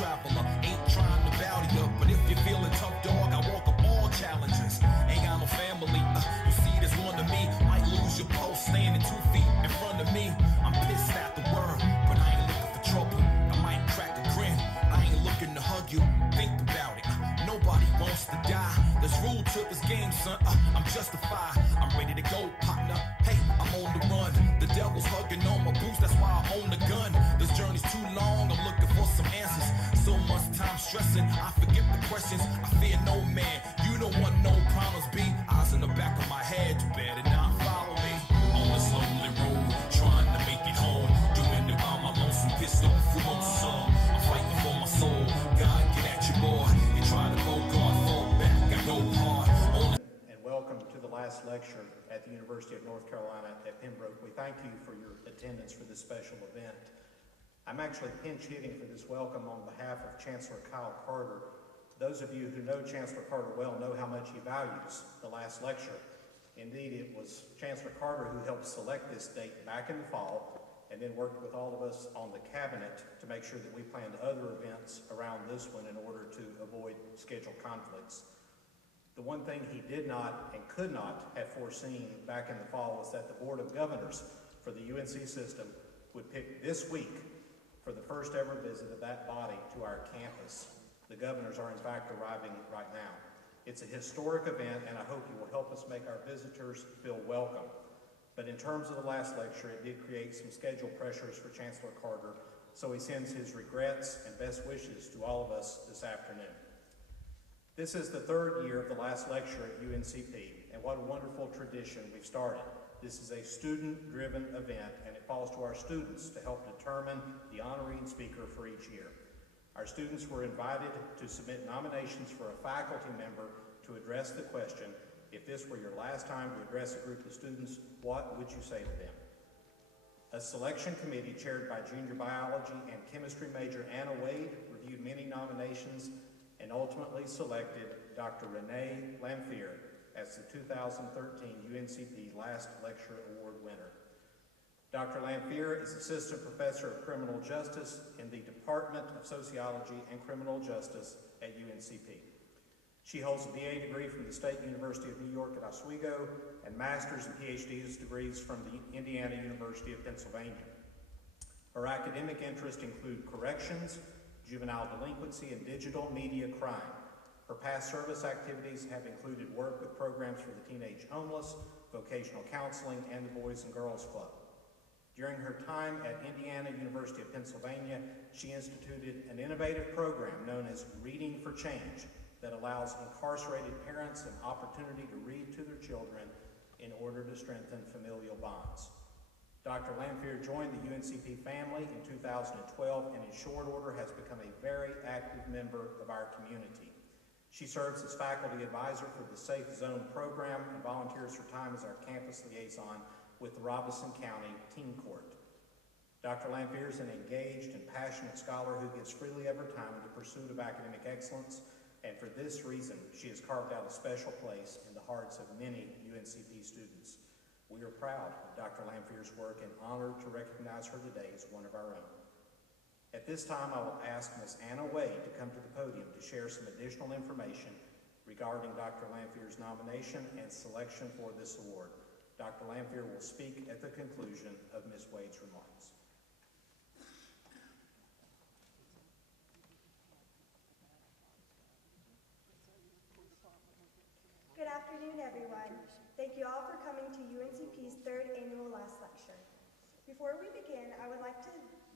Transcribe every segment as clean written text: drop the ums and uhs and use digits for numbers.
traveler. Ain't trying to bow to you, but if you're feeling tough, dog, I walk up all challenges. Ain't got no family, you see this one to me. Might lose your pulse standing 2 feet in front of me. I'm pissed at the world, but I ain't looking for trouble. I might crack a grin, I ain't looking to hug you. Think about it, nobody wants to die. There's rule to this game, son, I'm justified. I'm ready to go, partner. Hey, I'm on the run. The devil's hugging on my boots, that's why I own the gun. This journey's too long, I'm looking for some answers. So much time stressing, I forget the questions. I fear no man, you don't want no problems, B. Eyes in the back of my head, you better not follow me. On this lonely road, trying to make it home. Doing it by my lonesome, pissed off, who wants some? I'm fighting for my soul, God, get at you, boy. You try to go, God, fall back, I go hard. Welcome to the last lecture at the University of North Carolina at Pembroke. We thank you for your attendance for this special event. I'm actually pinch hitting for this welcome on behalf of Chancellor Kyle Carter. Those of you who know Chancellor Carter well know how much he values the last lecture. Indeed, it was Chancellor Carter who helped select this date back in the fall and then worked with all of us on the cabinet to make sure that we planned other events around this one in order to avoid schedule conflicts. The one thing he did not and could not have foreseen back in the fall was that the Board of Governors for the UNC system would pick this week for the first ever visit of that body to our campus. The governors are in fact arriving right now. It's a historic event, and I hope you will help us make our visitors feel welcome. But in terms of the last lecture, it did create some schedule pressures for Chancellor Carter, so he sends his regrets and best wishes to all of us this afternoon. This is the third year of the last lecture at UNCP, and what a wonderful tradition we've started. This is a student-driven event, and it falls to our students to help determine the honoring speaker for each year. Our students were invited to submit nominations for a faculty member to address the question, if this were your last time to address a group of students, what would you say to them? A selection committee chaired by junior biology and chemistry major Anna Wade reviewed many nominations and ultimately selected Dr. Reneè Lamphere as the 2013 UNCP Last Lecture Award winner. Dr. Lamphere is Assistant Professor of Criminal Justice in the Department of Sociology and Criminal Justice at UNCP. She holds a BA degree from the State University of New York at Oswego and master's and PhD degrees from the Indiana University of Pennsylvania. Her academic interests include corrections, juvenile delinquency, and digital media crime. Her past service activities have included work with programs for the teenage homeless, vocational counseling, and the Boys and Girls Club. During her time at Indiana University of Pennsylvania, she instituted an innovative program known as Reading for Change that allows incarcerated parents an opportunity to read to their children in order to strengthen familial bonds. Dr. Lamphere joined the UNCP family in 2012 and in short order has become a very active member of our community. She serves as faculty advisor for the Safe Zone program and volunteers her time as our campus liaison with the Robeson County Teen Court. Dr. Lamphere is an engaged and passionate scholar who gives freely of her time in the pursuit of academic excellence, and for this reason, she has carved out a special place in the hearts of many UNCP students. We are proud of Dr. Lamphere's work and honored to recognize her today as one of our own. At this time, I will ask Ms. Anna Wade to come to the podium to share some additional information regarding Dr. Lamphere's nomination and selection for this award. Dr. Lamphere will speak at the conclusion of Ms. Wade's remarks. Good afternoon, everyone. Thank you all for coming to UNCP's third annual Last Lecture. Before we begin, I would like to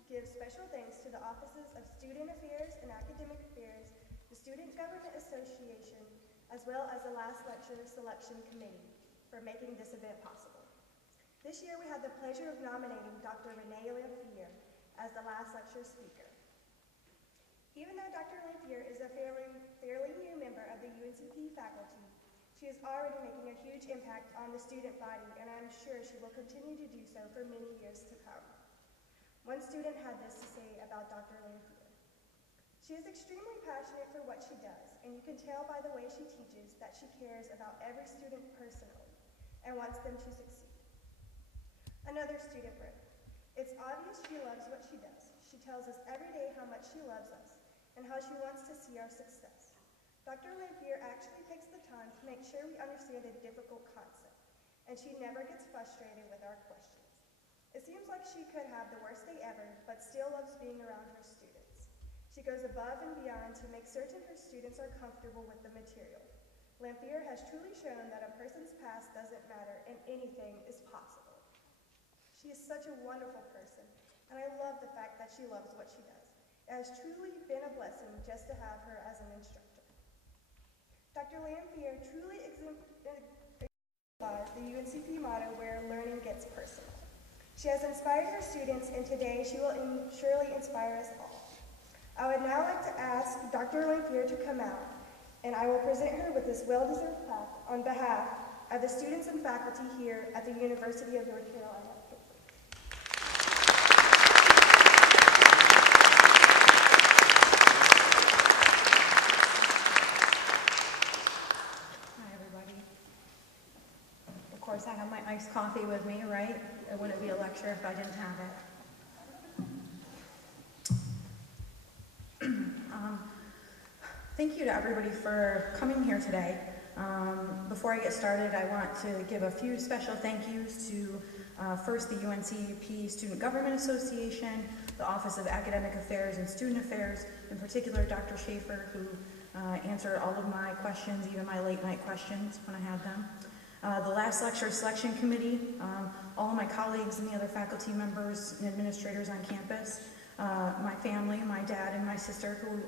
give special thanks to the Offices of Student Affairs and Academic Affairs, the Student Government Association, as well as the Last Lecture Selection Committee for making this event possible. This year we had the pleasure of nominating Dr. Reneè Lamphere as the Last Lecture speaker. Even though Dr. Lamphere is a fairly new member of the UNCP faculty, she is already making a huge impact on the student body, and I'm sure she will continue to do so for many years to come. One student had this to say about Dr. Lamphere. She is extremely passionate for what she does, and you can tell by the way she teaches that she cares about every student personally and wants them to succeed. Another student wrote, "It's obvious she loves what she does. She tells us every day how much she loves us, and how she wants to see our success. Dr. Lamphere actually takes the time to make sure we understand a difficult concept, and she never gets frustrated with our questions. It seems like she could have the worst day ever, but still loves being around her students. She goes above and beyond to make certain her students are comfortable with the material. Lamphere has truly shown that a person's past doesn't matter and anything is possible. She is such a wonderful person, and I love the fact that she loves what she does. It has truly been a blessing just to have her as an instructor. Dr. Lamphere truly exemplifies the UNCP motto where learning gets personal. She has inspired her students, and today she will surely inspire us all. I would now like to ask Dr. Lamphere to come out, and I will present her with this well-deserved plaque on behalf of the students and faculty here at the University of North Carolina. Of course, I have my iced coffee with me, right? It wouldn't be a lecture if I didn't have it. Thank you to everybody for coming here today. Before I get started, I want to give a few special thank yous to first the UNCP Student Government Association, the Office of Academic Affairs and Student Affairs, in particular Dr. Schaefer, who answered all of my questions, even my late night questions when I had them. The last lecture selection committee, all of my colleagues and the other faculty members and administrators on campus, my family, my dad and my sister who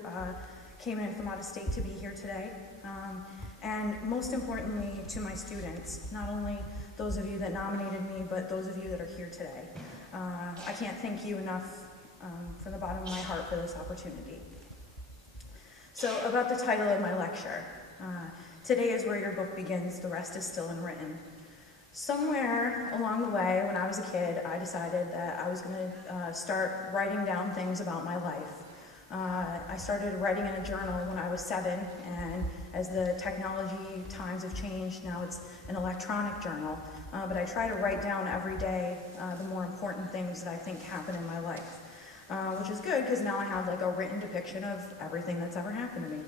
came in from out of state to be here today, and most importantly to my students, not only those of you that nominated me, but those of you that are here today. I can't thank you enough from the bottom of my heart for this opportunity. So about the title of my lecture. Today is where your book begins, the rest is still unwritten. Somewhere along the way, when I was a kid, I decided that I was going to start writing down things about my life. I started writing in a journal when I was 7, and as the technology times have changed, now it's an electronic journal. But I try to write down every day the more important things that I think happen in my life, which is good because now I have like a written depiction of everything that's ever happened to me.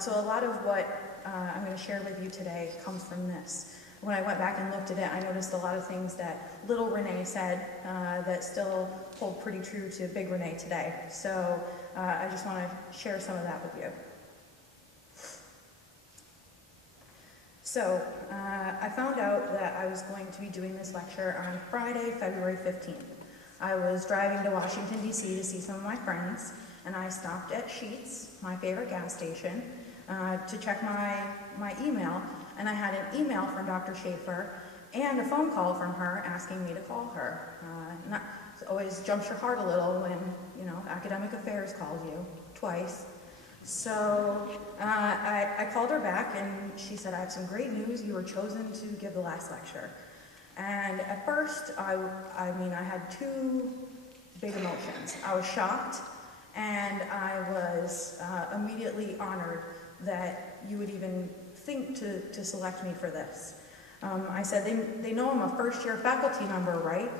So a lot of what I'm going to share with you today comes from this. When I went back and looked at it, I noticed a lot of things that little Reneè said that still hold pretty true to big Reneè today. So I just want to share some of that with you. So I found out that I was going to be doing this lecture on Friday, February 15th. I was driving to Washington, D.C. to see some of my friends, and I stopped at Sheetz, my favorite gas station, to check my email, and I had an email from Dr. Schaefer and a phone call from her asking me to call her. It always jumps your heart a little when, you know, academic affairs calls you twice. So I called her back, and she said, I have some great news. You were chosen to give the last lecture. And at first, I had two big emotions. I was shocked, and I was immediately honored that you would even think to select me for this. I said, they know I'm a first-year faculty member, right?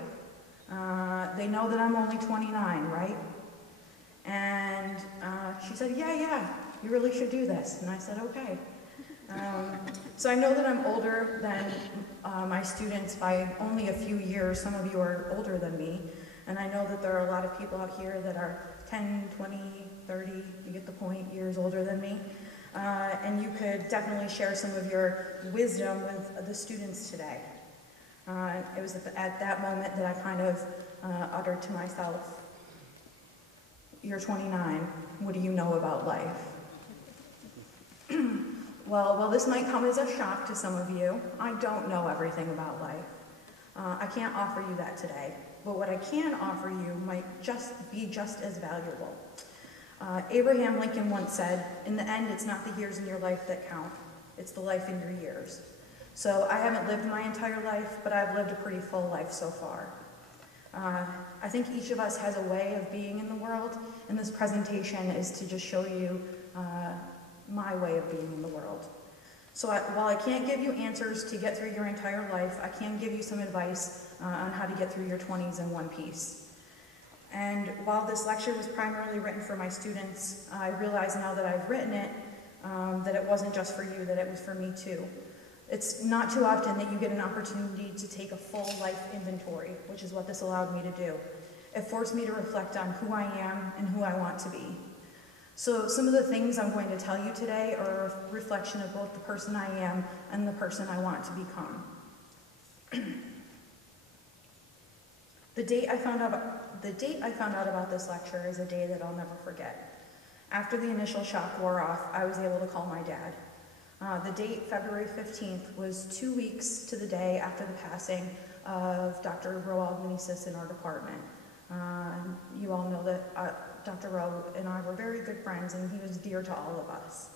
They know that I'm only 29, right? And she said, yeah, you really should do this. And I said, okay. So I know that I'm older than my students by only a few years. Some of you are older than me. And I know that there are a lot of people out here that are 10, 20, 30, you get the point, years older than me. And you could definitely share some of your wisdom with the students today. It was at that moment that I kind of uttered to myself, you're 29, what do you know about life? Well, this might come as a shock to some of you. I don't know everything about life. I can't offer you that today, but what I can offer you might be just as valuable. Abraham Lincoln once said, in the end, it's not the years in your life that count, it's the life in your years. So I haven't lived my entire life, but I've lived a pretty full life so far. I think each of us has a way of being in the world, and this presentation is to just show you my way of being in the world. So while I can't give you answers to get through your entire life, I can give you some advice on how to get through your 20s in one piece. And while this lecture was primarily written for my students, I realize now that I've written it, that it wasn't just for you, that it was for me too. It's not too often that you get an opportunity to take a full life inventory, which is what this allowed me to do. It forced me to reflect on who I am and who I want to be. So some of the things I'm going to tell you today are a reflection of both the person I am and the person I want to become. The date I found out about this lecture is a day that I'll never forget. After the initial shock wore off, I was able to call my dad. The date, February 15th, was 2 weeks to the day after the passing of Dr. Reneè in our department. You all know that Dr. Rowe and I were very good friends, and he was dear to all of us.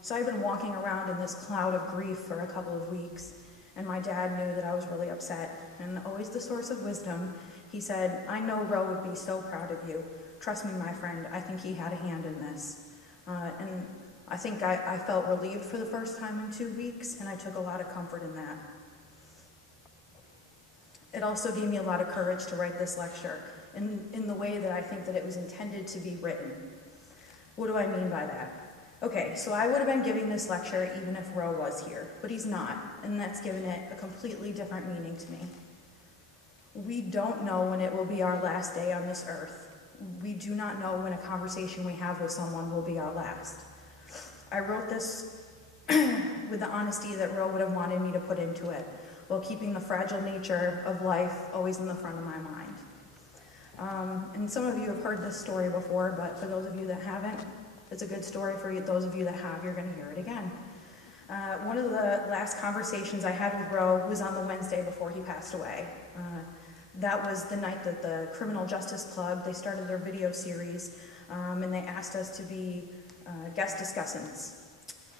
So I've been walking around in this cloud of grief for a couple of weeks, and my dad knew that I was really upset, and always the source of wisdom, he said, "I know Rowe would be so proud of you. Trust me, my friend, I think he had a hand in this." And I think I felt relieved for the first time in 2 weeks, and I took a lot of comfort in that. It also gave me a lot of courage to write this lecture in the way that I think that it was intended to be written. What do I mean by that? Okay, so I would have been giving this lecture even if Rowe was here, but he's not, and that's given it a completely different meaning to me. We don't know when it will be our last day on this earth. We do not know when a conversation we have with someone will be our last. I wrote this with the honesty that Rowe would have wanted me to put into it, while keeping the fragile nature of life always in the front of my mind. And some of you have heard this story before, but for those of you that haven't, it's a good story. For those of you that have, you're going to hear it again. One of the last conversations I had with Rowe was on the Wednesday before he passed away. That was the night that the Criminal Justice Club, they started their video series, and they asked us to be guest discussants.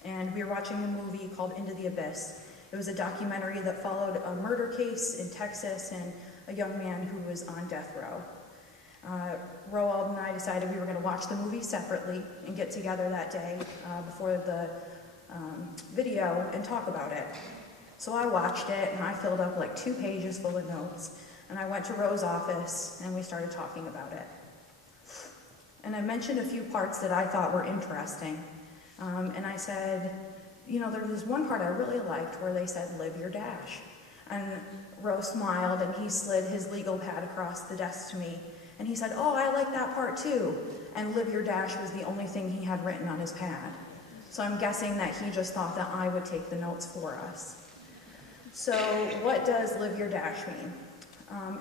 And we were watching a movie called Into the Abyss. It was a documentary that followed a murder case in Texas and a young man who was on death row. Roald and I decided we were going to watch the movie separately and get together that day before the video and talk about it. So I watched it, and I filled up like 2 pages full of notes, and I went to Roe's office and we started talking about it. And I mentioned a few parts that I thought were interesting, and I said, you know, there was one part I really liked where they said, "Live your dash." And Roe smiled, and he slid his legal pad across the desk to me, and he said, "Oh, I like that part too." And "Live your dash" was the only thing he had written on his pad. So I'm guessing that he just thought that I would take the notes for us. So what does "live your dash" mean?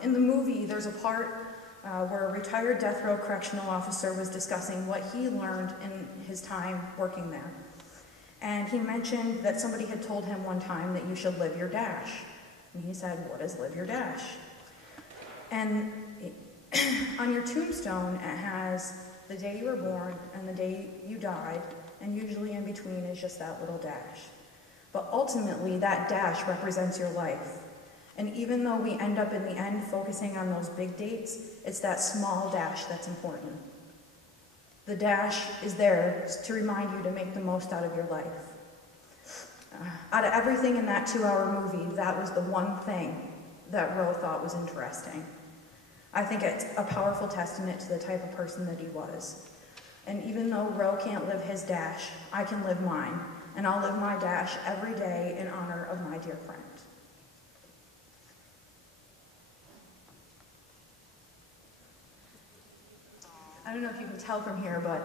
In the movie, there's a part where a retired death row correctional officer was discussing what he learned in his time working there. And he mentioned that somebody had told him one time that you should live your dash. And he said, "What is live your dash?" And on your tombstone, it has the day you were born and the day you died, and usually in between is just that little dash. But ultimately, that dash represents your life. And even though we end up in the end focusing on those big dates, it's that small dash that's important. The dash is there to remind you to make the most out of your life. Out of everything in that 2-hour movie, that was the one thing that Roe thought was interesting. I think it's a powerful testament to the type of person that he was. And even though Roe can't live his dash, I can live mine, and I'll live my dash every day in honor of my dear friend. I don't know if you can tell from here, but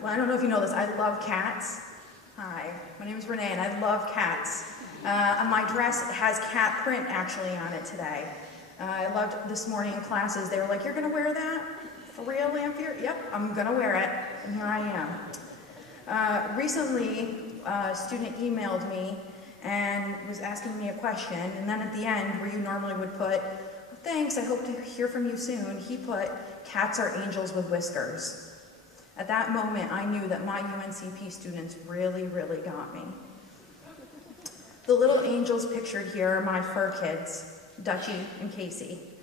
well, I don't know if you know this, I love cats. Hi, my name is Reneè, and I love cats. My dress has cat print actually on it today. I loved this morning in classes, they were like, "You're gonna wear that? For real, Lamphere?" Yep, I'm gonna wear it, and here I am. Recently, a student emailed me and was asking me a question, and then at the end, where you normally would put, "Thanks, I hope to hear from you soon," he put, "Cats are angels with whiskers." At that moment, I knew that my UNCP students really, really got me. The little angels pictured here are my fur kids, Dutchie and Casey.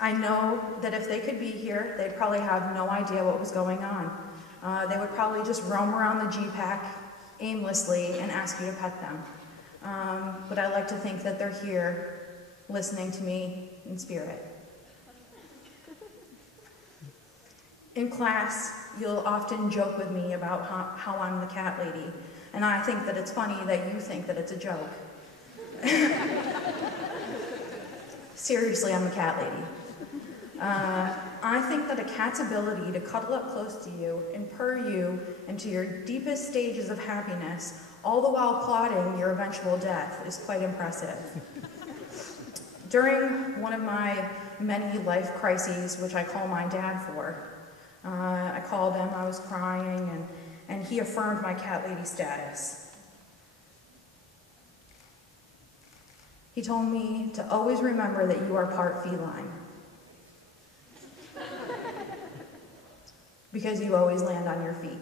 I know that if they could be here, they'd probably have no idea what was going on. They would probably just roam around the G-Pack aimlessly and ask you to pet them. But I like to think that they're here listening to me in spirit. In class, you'll often joke with me about how I'm the cat lady, and I think that it's funny that you think that it's a joke. Seriously, I'm a cat lady. I think that a cat's ability to cuddle up close to you and purr you into your deepest stages of happiness, all the while plotting your eventual death, is quite impressive. During one of my many life crises, which I call my dad for, I called him, I was crying, and he affirmed my cat lady status. He told me to always remember that you are part feline, because you always land on your feet.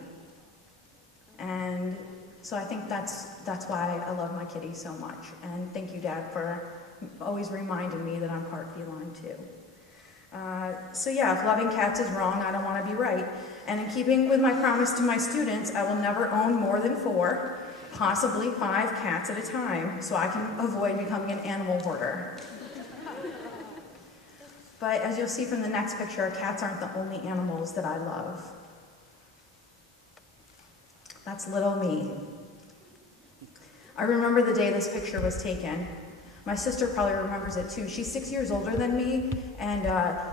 And so I think that's why I love my kitty so much. And thank you, Dad, for always reminding me that I'm part feline too. So yeah, if loving cats is wrong, I don't want to be right. And in keeping with my promise to my students, I will never own more than 4, possibly 5 cats at a time, so I can avoid becoming an animal hoarder. But as you'll see from the next picture, cats aren't the only animals that I love. That's little me. I remember the day this picture was taken. My sister probably remembers it too. She's 6 years older than me, and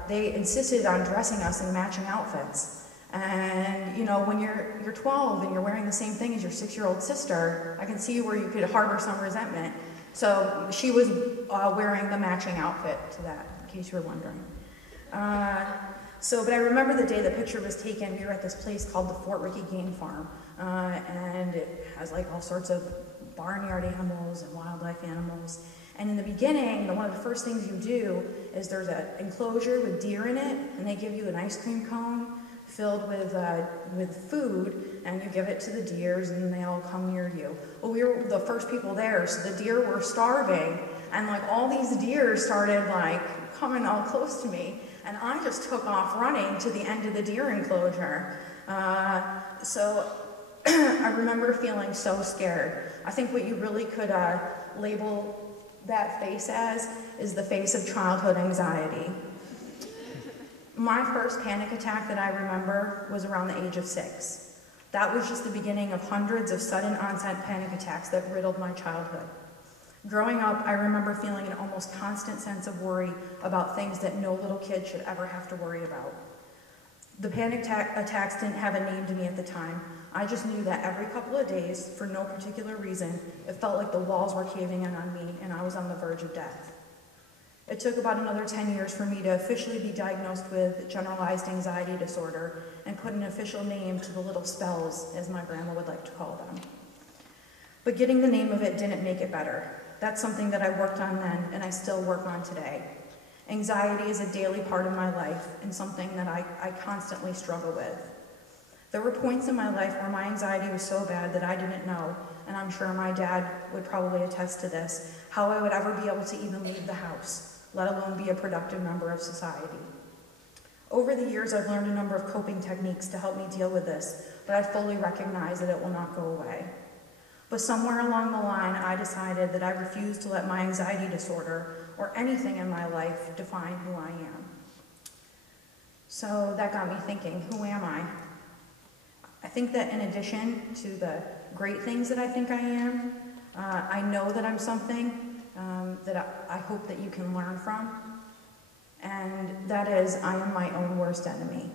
they insisted on dressing us in matching outfits. And you know, when you're 12 and you're wearing the same thing as your 6-year-old sister, I can see where you could harbor some resentment. So she was wearing the matching outfit to that, in case you were wondering. But I remember the day the picture was taken. We were at this place called the Fort Ricky Game Farm, and it has like all sorts of barnyard animals and wildlife animals. And in the beginning, one of the first things you do is there's an enclosure with deer in it, and they give you an ice cream cone filled with food, and you give it to the deers, and they all come near you. Well, we were the first people there, so the deer were starving, and like all these deer started like coming all close to me, and I just took off running to the end of the deer enclosure. So I remember feeling so scared. I think what you really could label that face as is the face of childhood anxiety. My first panic attack that I remember was around the age of 6. That was just the beginning of hundreds of sudden onset panic attacks that riddled my childhood. Growing up, I remember feeling an almost constant sense of worry about things that no little kid should ever have to worry about. The panic attacks didn't have a name to me at the time. I just knew that every couple of days, for no particular reason, it felt like the walls were caving in on me and I was on the verge of death. It took about another 10 years for me to officially be diagnosed with generalized anxiety disorder and put an official name to the little spells, as my grandma would like to call them. But getting the name of it didn't make it better. That's something that I worked on then and I still work on today. Anxiety is a daily part of my life and something that I constantly struggle with. There were points in my life where my anxiety was so bad that I didn't know, and I'm sure my dad would probably attest to this, how I would ever be able to even leave the house, let alone be a productive member of society. Over the years, I've learned a number of coping techniques to help me deal with this, but I fully recognize that it will not go away. But somewhere along the line, I decided that I refused to let my anxiety disorder or anything in my life define who I am. So that got me thinking, who am I? I think that in addition to the great things that I think I am, I know that I'm something that I hope that you can learn from, and that is, I am my own worst enemy.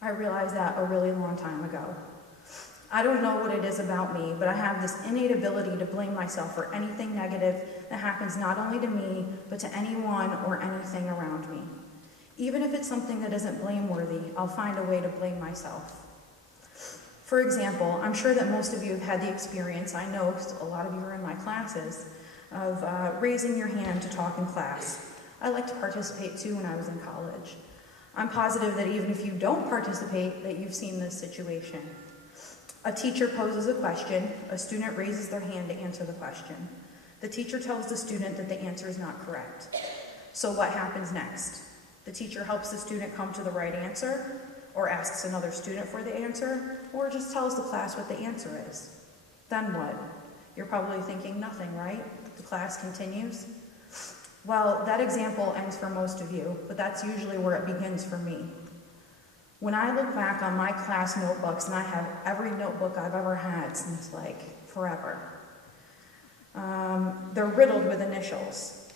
I realized that a really long time ago. I don't know what it is about me, but I have this innate ability to blame myself for anything negative that happens not only to me, but to anyone or anything around me. Even if it's something that isn't blameworthy, I'll find a way to blame myself. For example, I'm sure that most of you have had the experience, I know because a lot of you are in my classes, of raising your hand to talk in class. I like to participate too when I was in college. I'm positive that even if you don't participate, that you've seen this situation. A teacher poses a question, a student raises their hand to answer the question. The teacher tells the student that the answer is not correct. So what happens next? The teacher helps the student come to the right answer, or asks another student for the answer, or just tells the class what the answer is. Then what? You're probably thinking nothing, right? The class continues. Well, that example ends for most of you, but that's usually where it begins for me. When I look back on my class notebooks, and I have every notebook I've ever had since like forever, they're riddled with initials.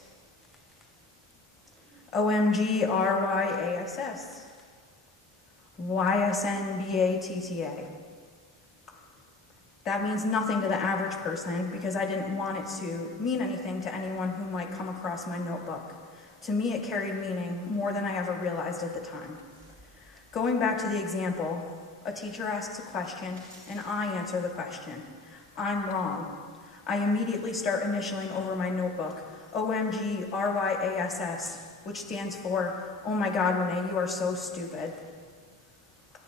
OMG, RYASS, YSNBATTA. That means nothing to the average person because I didn't want it to mean anything to anyone who might come across my notebook. To me, it carried meaning more than I ever realized at the time. Going back to the example, a teacher asks a question and I answer the question. I'm wrong. I immediately start initialing over my notebook, OMG RYASS, which stands for, oh my God, Reneè, you are so stupid.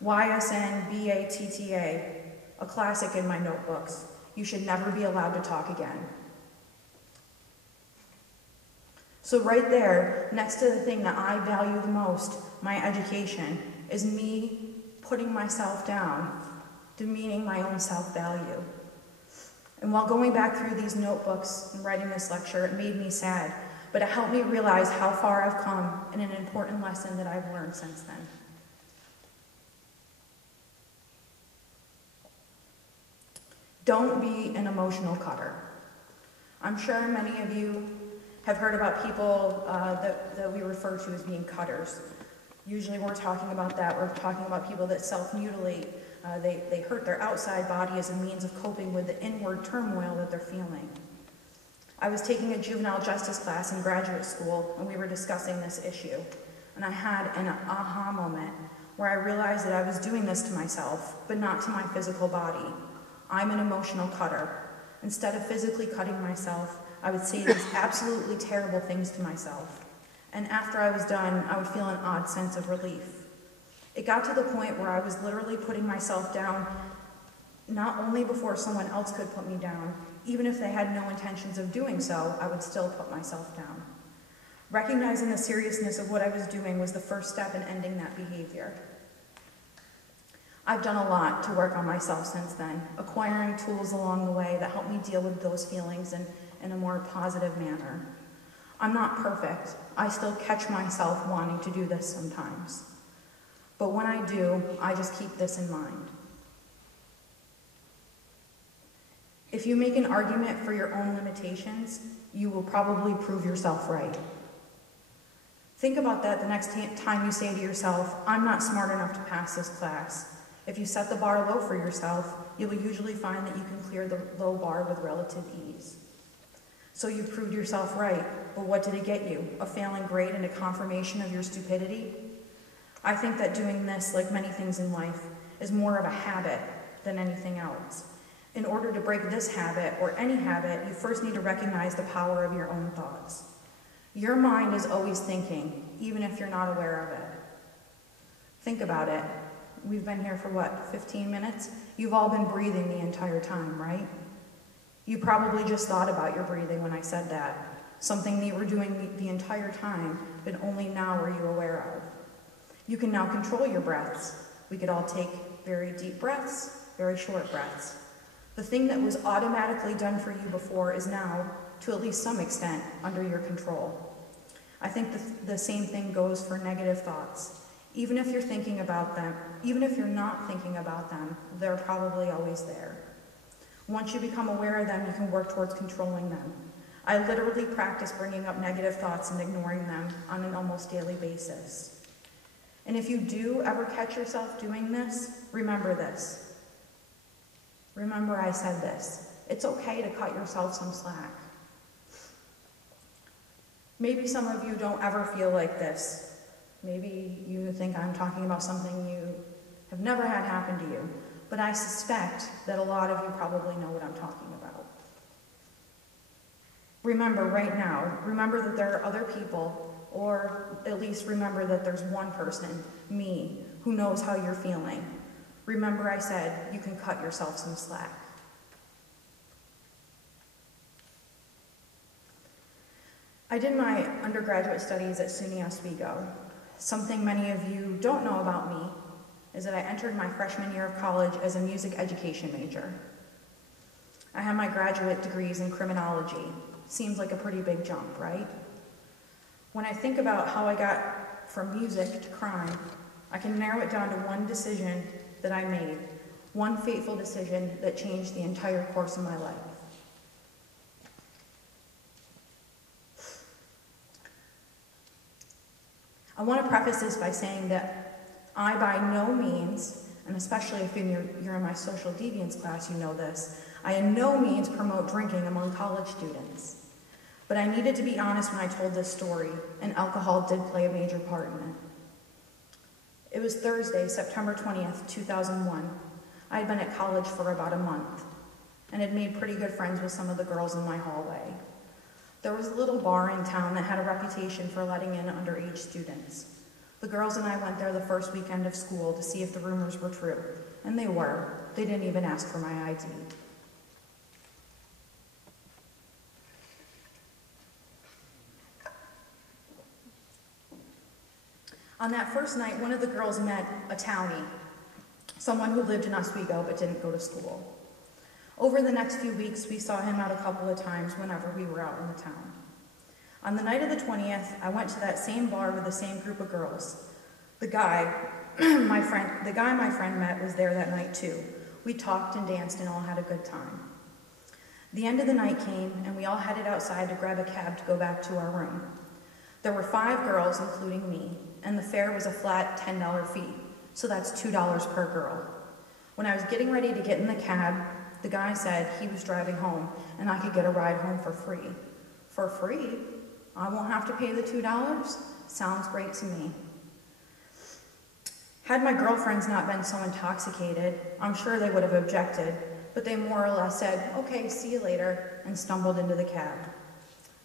YSNBATTA, a classic in my notebooks. You should never be allowed to talk again. So right there, next to the thing that I value the most, my education, is me putting myself down, demeaning my own self-value. And while going back through these notebooks and writing this lecture, it made me sad, but it helped me realize how far I've come and an important lesson that I've learned since then. Don't be an emotional cutter. I'm sure many of you have heard about people that we refer to as being cutters. Usually we're talking about that. We're talking about people that self-mutilate. They hurt their outside body as a means of coping with the inward turmoil that they're feeling. I was taking a juvenile justice class in graduate school, and we were discussing this issue. And I had an aha moment where I realized that I was doing this to myself, but not to my physical body. I'm an emotional cutter. Instead of physically cutting myself, I would say these absolutely terrible things to myself. And after I was done, I would feel an odd sense of relief. It got to the point where I was literally putting myself down, not only before someone else could put me down, even if they had no intentions of doing so, I would still put myself down. Recognizing the seriousness of what I was doing was the first step in ending that behavior. I've done a lot to work on myself since then, acquiring tools along the way that help me deal with those feelings in a more positive manner. I'm not perfect. I still catch myself wanting to do this sometimes. But when I do, I just keep this in mind. If you make an argument for your own limitations, you will probably prove yourself right. Think about that the next time you say to yourself, I'm not smart enough to pass this class. If you set the bar low for yourself, you will usually find that you can clear the low bar with relative ease. So you proved yourself right, but what did it get you? A failing grade and a confirmation of your stupidity? I think that doing this, like many things in life, is more of a habit than anything else. In order to break this habit, or any habit, you first need to recognize the power of your own thoughts. Your mind is always thinking, even if you're not aware of it. Think about it. We've been here for what, 15 minutes? You've all been breathing the entire time, right? You probably just thought about your breathing when I said that. Something that you were doing the entire time, but only now are you aware of. You can now control your breaths. We could all take very deep breaths, very short breaths. The thing that was automatically done for you before is now, to at least some extent, under your control. I think the same thing goes for negative thoughts. Even if you're thinking about them, even if you're not thinking about them, they're probably always there. Once you become aware of them, you can work towards controlling them. I literally practice bringing up negative thoughts and ignoring them on an almost daily basis. And if you do ever catch yourself doing this, remember this. Remember I said this. It's okay to cut yourself some slack. Maybe some of you don't ever feel like this. Maybe you think I'm talking about something you have never had happen to you, but I suspect that a lot of you probably know what I'm talking about. Remember right now, remember that there are other people, or at least remember that there's one person, me, who knows how you're feeling. Remember I said you can cut yourself some slack. I did my undergraduate studies at SUNY Oswego. Something many of you don't know about me is that I entered my freshman year of college as a music education major. I have my graduate degrees in criminology. Seems like a pretty big jump, right? When I think about how I got from music to crime, I can narrow it down to one decision that I made, one fateful decision that changed the entire course of my life. I want to preface this by saying that I by no means, and especially if you're in my social deviance class, you know this, I in no means promote drinking among college students. But I needed to be honest when I told this story, and alcohol did play a major part in it. It was Thursday, September 20th, 2001. I had been at college for about a month, and had made pretty good friends with some of the girls in my hallway. There was a little bar in town that had a reputation for letting in underage students. The girls and I went there the first weekend of school to see if the rumors were true, and they were. They didn't even ask for my ID. On that first night, one of the girls met a townie, someone who lived in Oswego but didn't go to school. Over the next few weeks, we saw him out a couple of times whenever we were out in the town. On the night of the 20th, I went to that same bar with the same group of girls. The guy my friend met was there that night too. We talked and danced and all had a good time. The end of the night came and we all headed outside to grab a cab to go back to our room. There were 5 girls, including me, and the fare was a flat $10 fee, so that's $2 per girl. When I was getting ready to get in the cab, the guy said he was driving home and I could get a ride home for free. For free? I won't have to pay the $2? Sounds great to me. Had my girlfriends not been so intoxicated, I'm sure they would have objected, but they more or less said, okay, see you later, and stumbled into the cab.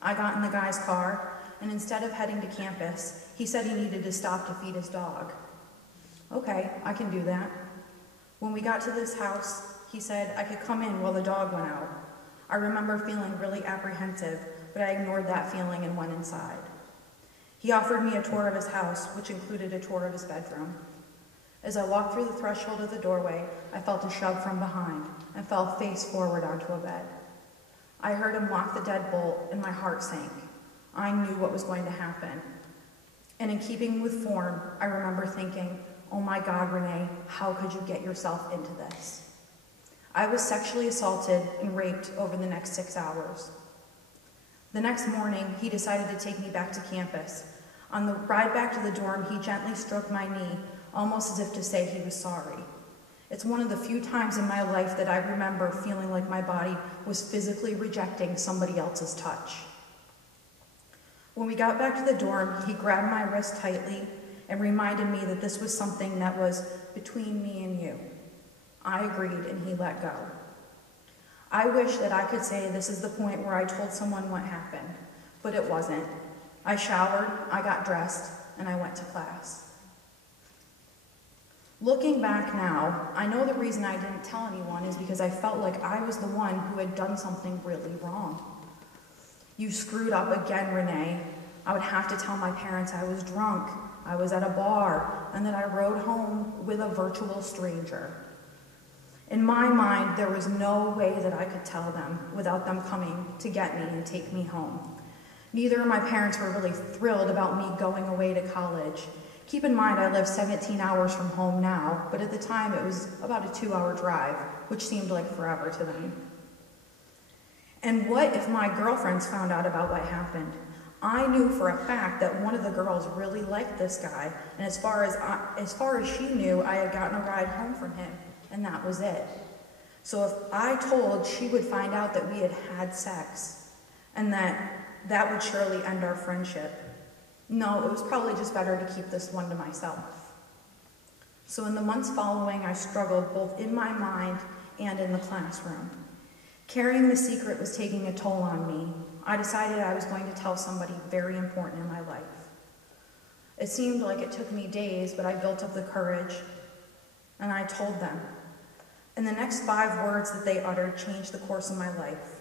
I got in the guy's car, and instead of heading to campus, he said he needed to stop to feed his dog. Okay, I can do that. When we got to this house, he said I could come in while the dog went out. I remember feeling really apprehensive, but I ignored that feeling and went inside. He offered me a tour of his house, which included a tour of his bedroom. As I walked through the threshold of the doorway, I felt a shove from behind and fell face forward onto a bed. I heard him lock the deadbolt and my heart sank. I knew what was going to happen. And in keeping with form, I remember thinking, oh my God, Reneè, how could you get yourself into this? I was sexually assaulted and raped over the next 6 hours. The next morning, he decided to take me back to campus. On the ride back to the dorm, he gently stroked my knee, almost as if to say he was sorry. It's one of the few times in my life that I remember feeling like my body was physically rejecting somebody else's touch. When we got back to the dorm, he grabbed my wrist tightly and reminded me that this was something that was between me and you. I agreed and he let go. I wish that I could say this is the point where I told someone what happened, but it wasn't. I showered, I got dressed, and I went to class. Looking back now, I know the reason I didn't tell anyone is because I felt like I was the one who had done something really wrong. You screwed up again, Reneè. I would have to tell my parents I was drunk, I was at a bar, and that I rode home with a virtual stranger. In my mind, there was no way that I could tell them without them coming to get me and take me home. Neither of my parents were really thrilled about me going away to college. Keep in mind, I live 17 hours from home now, but at the time it was about a 2-hour drive, which seemed like forever to them. And what if my girlfriends found out about what happened? I knew for a fact that one of the girls really liked this guy, and as far as she knew, I had gotten a ride home from him, and that was it. So if I told, she would find out that we had had sex, and that would surely end our friendship. No, it was probably just better to keep this one to myself. So in the months following, I struggled both in my mind and in the classroom. Carrying the secret was taking a toll on me. I decided I was going to tell somebody very important in my life. It seemed like it took me days, but I built up the courage, and I told them. And the next 5 words that they uttered changed the course of my life.